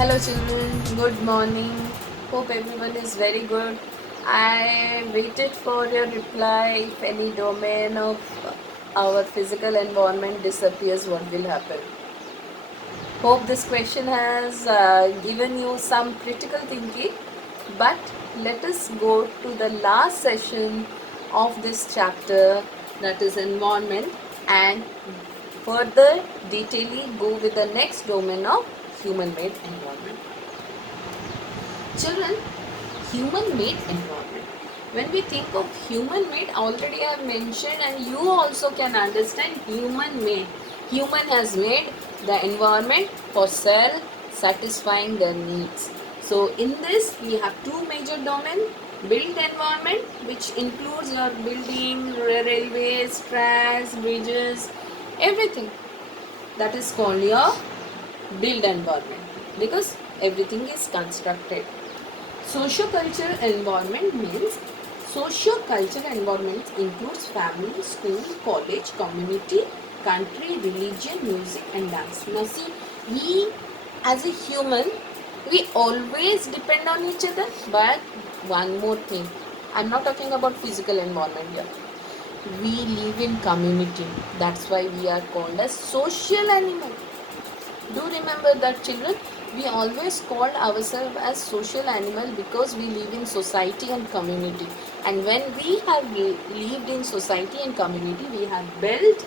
Hello children, good morning. Hope everyone is very good. I waited for your reply. If any domain of our physical environment disappears, what will happen? Hope this question has given you some critical thinking. But let us go to the last session of this chapter, that is environment, and further detailing go with the next domain of human made environment. Children, human made environment. When we think of human made, already I have mentioned, and you also can understand human made. Human has made the environment for self satisfying their needs. So, in this, we have two major domains: built environment, which includes your building, railways, tracks, bridges, everything. That is called your built environment because everything is constructed. Socio-cultural environment means socio-cultural environment includes family, school, college, community, country, religion, music and dance. Now see, we as a human, we always depend on each other, but one more thing, I'm not talking about physical environment here. We live in community. That's why we are called as social animal. Do remember that children, we always called ourselves as social animal because we live in society and community. And when we have lived in society and community, we have built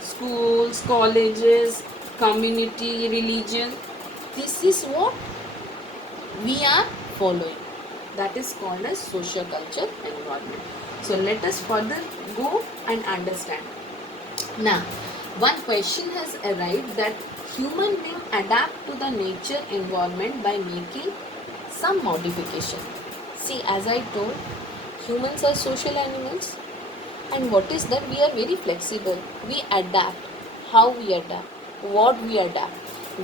schools, colleges, community, religion. This is what we are following. That is called as social culture environment. So let us further go and understand. Now, one question has arrived that human being adapt to the nature environment by making some modification. See, as I told, humans are social animals, and what is that? We are very flexible. We adapt. How we adapt? What we adapt?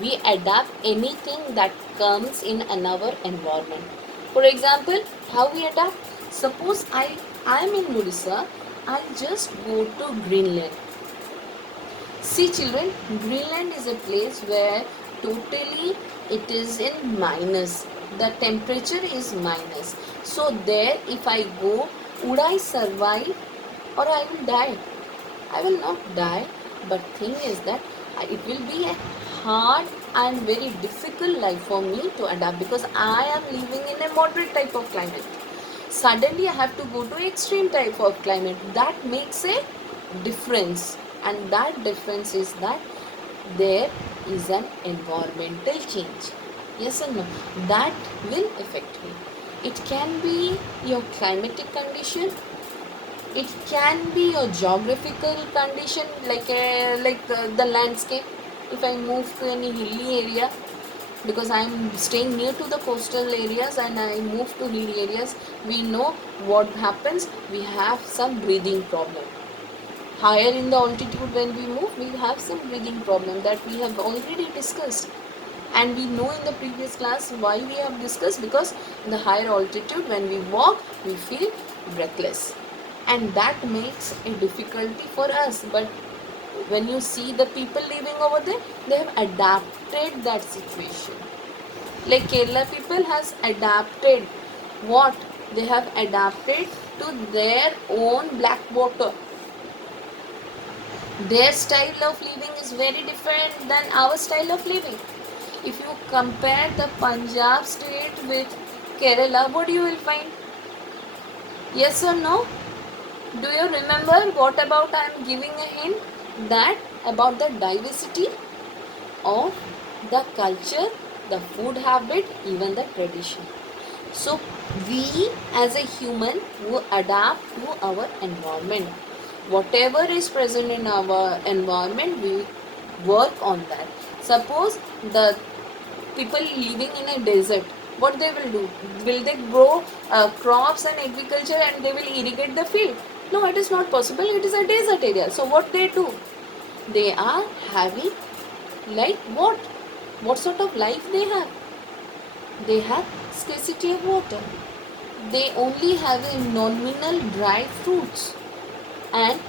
We adapt anything that comes in another environment. For example, how we adapt? Suppose I am in Odisha, I just go to Greenland. See children, Greenland is a place where totally it is in minus. The temperature is minus. So there if I go, would I survive or I will die? I will not die. But thing is that it will be a hard and very difficult life for me to adapt because I am living in a moderate type of climate. Suddenly I have to go to extreme type of climate. That makes a difference, and that difference is that there is an environmental change. Yes or no? That will affect me. It can be your climatic condition, it can be your geographical condition, the landscape. If I move to any hilly area, because I am staying near to the coastal areas and I move to hilly areas, we know what happens. We have some breathing problem. Higher in the altitude when we move, we have some breathing problem that we have already discussed. And we know in the previous class why we have discussed, because in the higher altitude when we walk, we feel breathless. And that makes a difficulty for us. But when you see the people living over there, they have adapted that situation. Like Kerala people has adapted what? They have adapted to their own black water. Their style of living is very different than our style of living. If you compare the Punjab state with Kerala, what you will find? Yes or no? Do you remember what about I am giving a hint? That about the diversity of the culture, the food habit, even the tradition. So we as a human who adapt to our environment. Whatever is present in our environment, we work on that. Suppose the people living in a desert, what they will do? Will they grow crops and agriculture and they will irrigate the field? No, it is not possible. It is a desert area. So what they do? They are having like what? What sort of life they have? They have scarcity of water. They only have a nominal dry fruits, and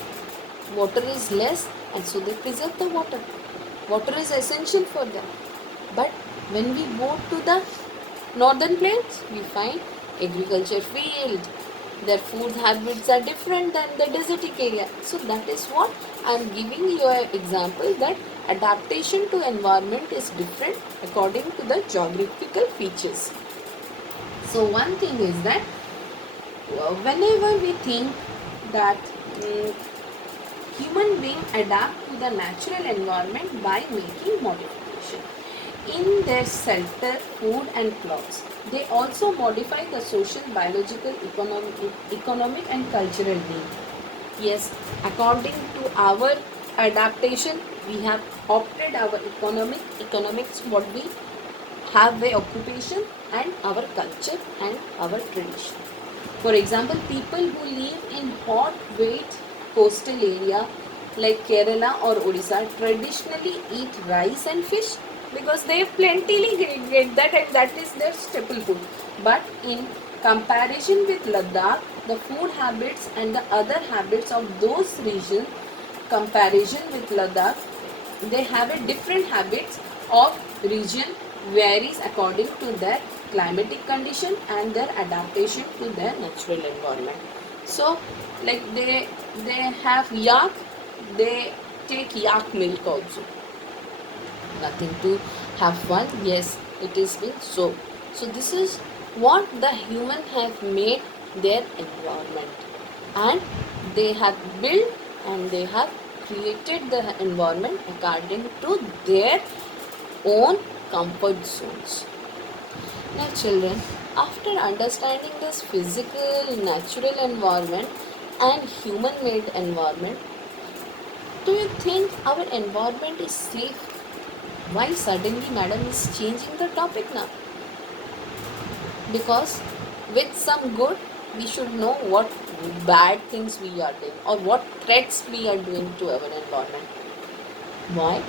water is less, and so they preserve the water. Water is essential for them. But When we go to the northern plains, we find agriculture field. Their food habits are different than the desertic area. So that is what I am giving you an example, that adaptation to environment is different according to the geographical features. So one thing is that whenever we think that human being adapt to the natural environment by making modification in their shelter, food and clothes. They also modify the social, biological, economic and cultural need. Yes, according to our adaptation, we have opted our economics, what we have a occupation, and our culture and our tradition. For example, people who live in hot, wet coastal area like Kerala or Odisha traditionally eat rice and fish because they plentifully get that, and that is their staple food. But in comparison with Ladakh, the food habits and the other habits of those regions, comparison with Ladakh, they have a different habits of region, varies according to their climatic condition and their adaptation to their natural environment. So like they have yak, they take yak milk also. Nothing to have fun. Yes, it is been so. So this is what the human have made their environment, and they have built and they have created the environment according to their own comfort zones. Now children, after understanding this physical, natural environment and human made environment, do you think our environment is safe? Why suddenly madam is changing the topic now? Because with some good, we should know what bad things we are doing or what threats we are doing to our environment. Why?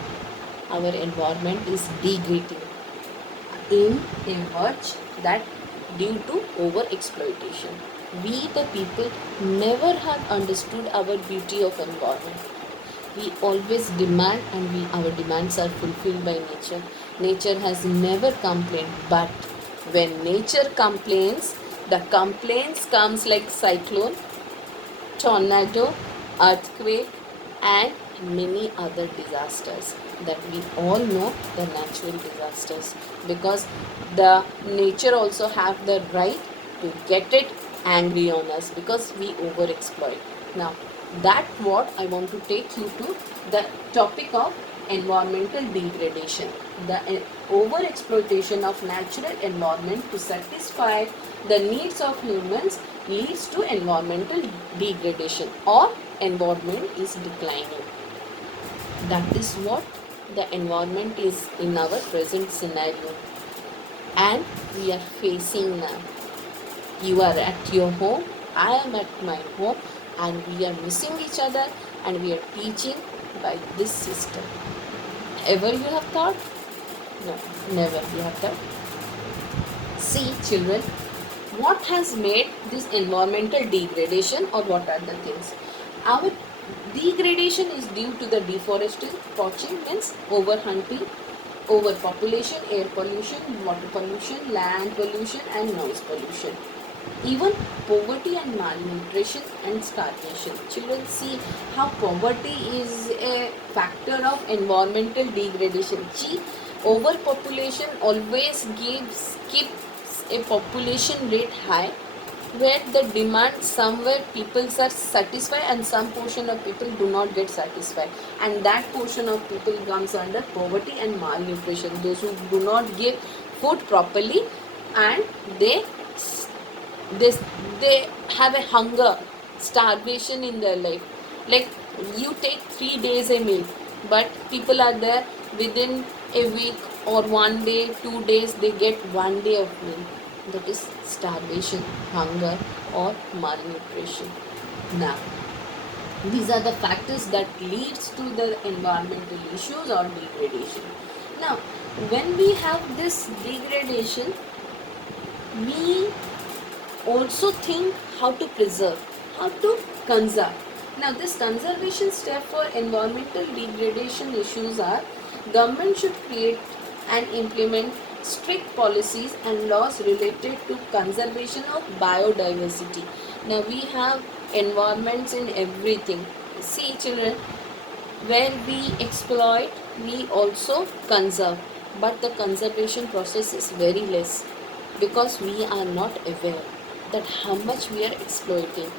Our environment is degrading in a much that due to over exploitation. We the people never have understood our beauty of environment. We always demand, and our demands are fulfilled by nature. Nature has never complained, but when nature complains, the complaints comes like cyclone, tornado, earthquake and many other disasters that we all know, the natural disasters, because the nature also have the right to get it angry on us because we over exploit. Now that what I want to take you to the topic of environmental degradation. The over exploitation of natural environment to satisfy the needs of humans leads to environmental degradation, or environment is declining. That is what the environment is in our present scenario, and we are facing now. You are at your home, I am at my home, and we are missing each other, and we are teaching by this system. Ever you have thought? No, never you have thought. See children, what has made this environmental degradation, or what are the things? Our degradation is due to the deforestation, poaching means overhunting, overpopulation, air pollution, water pollution, land pollution and noise pollution. Even poverty and malnutrition and starvation. Children, see how poverty is a factor of environmental degradation. See, overpopulation always keeps a population rate high, where the demand somewhere people are satisfied and some portion of people do not get satisfied, and that portion of people comes under poverty and malnutrition, those who do not give food properly, and they this they have a hunger, starvation in their life. Like you take 3 days a meal, but people are there within a week or 1 day, 2 days they get 1 day of meal. That is starvation, hunger or malnutrition. Now these are the factors that leads to the environmental issues or degradation. Now when we have this degradation, we also think how to preserve, how to conserve. Now this conservation step for environmental degradation issues are: government should create and implement strict policies and laws related to conservation of biodiversity. Now we have environments in everything. See children, where we exploit, we also conserve, but the conservation process is very less because we are not aware that how much we are exploiting.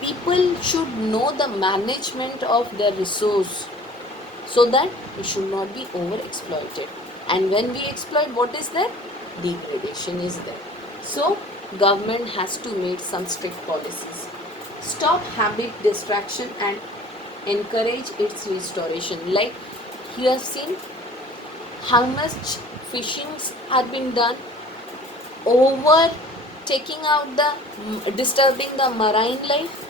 People should know the management of their resource so that we should not be over exploited. And when we exploit, what is there? Degradation is there. So government has to make some strict policies. Stop habit distraction and encourage its restoration. Like you have seen how much fishings have been done over taking out the disturbing the marine life.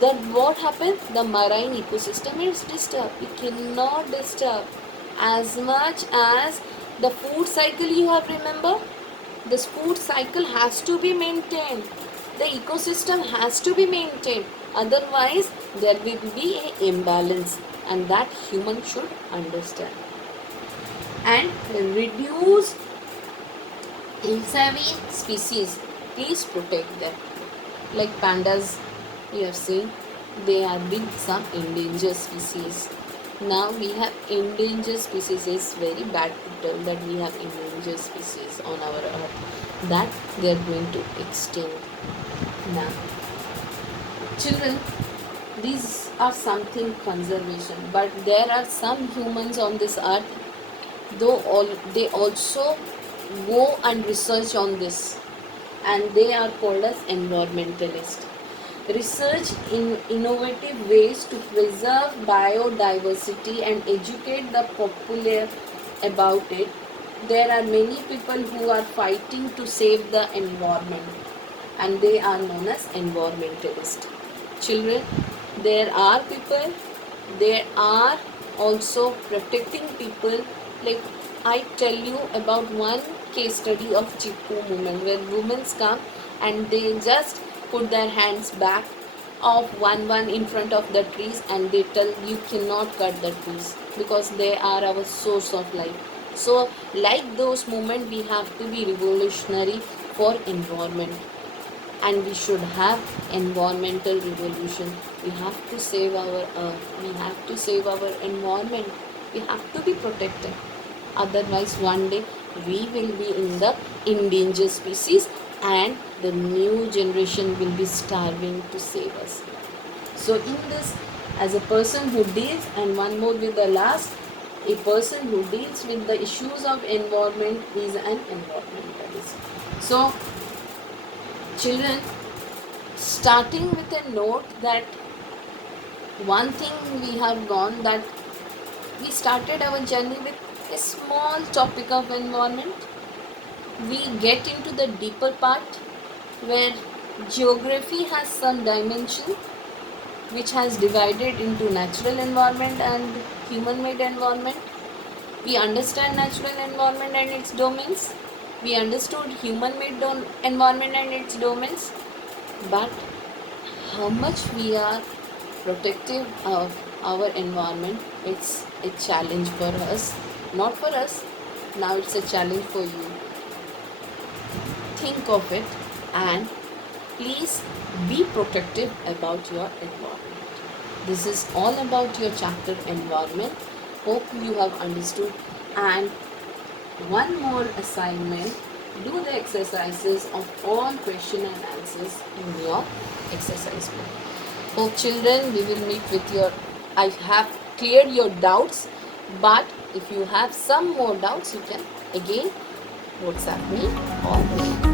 Then what happens? The marine ecosystem is disturbed. We cannot disturb as much as the food cycle. You have remember, this food cycle has to be maintained. The ecosystem has to be maintained. Otherwise, there will be an imbalance, and that human should understand. And reduce invasive species. Please protect them. Like pandas, you have seen, they are being some endangered species. Now we have endangered species. It's very bad to tell that we have endangered species on our earth, that they are going to extinct. Now children, these are something conservation, but there are some humans on this earth, though they also go and research on this, and they are called as environmentalists. Research in innovative ways to preserve biodiversity and educate the popular about it. There are many people who are fighting to save the environment, and they are known as environmentalists. Children, there are people, they are also protecting people. Like I tell you about one case study of Chipko movement, where women come and they just put their hands back of one in front of the trees, and they tell you cannot cut the trees because they are our source of life. So like those movements, we have to be revolutionary for environment, and we should have environmental revolution. We have to save our earth, we have to save our environment, we have to be protected. Otherwise one day we will be in the endangered species, and the new generation will be starving to save us. So in this, as a person who deals, and one more with the last, a person who deals with the issues of environment is an environmentalist. So children, starting with a note that one thing we have gone, that we started our journey with a small topic of environment. We get into the deeper part where geography has some dimension, which has divided into natural environment and human made environment. We understand natural environment and its domains. We understood human made environment and its domains. But how much we are protective of our environment, it's a challenge for us. Not for us, now it's a challenge for you. Think of it, and please be protective about your environment. This is all about your chapter environment. Hope you have understood. And one more assignment, do the exercises of all question and answers in your exercise book. Hope children, we will meet with your, I have cleared your doubts, but if you have some more doubts, you can again WhatsApp me or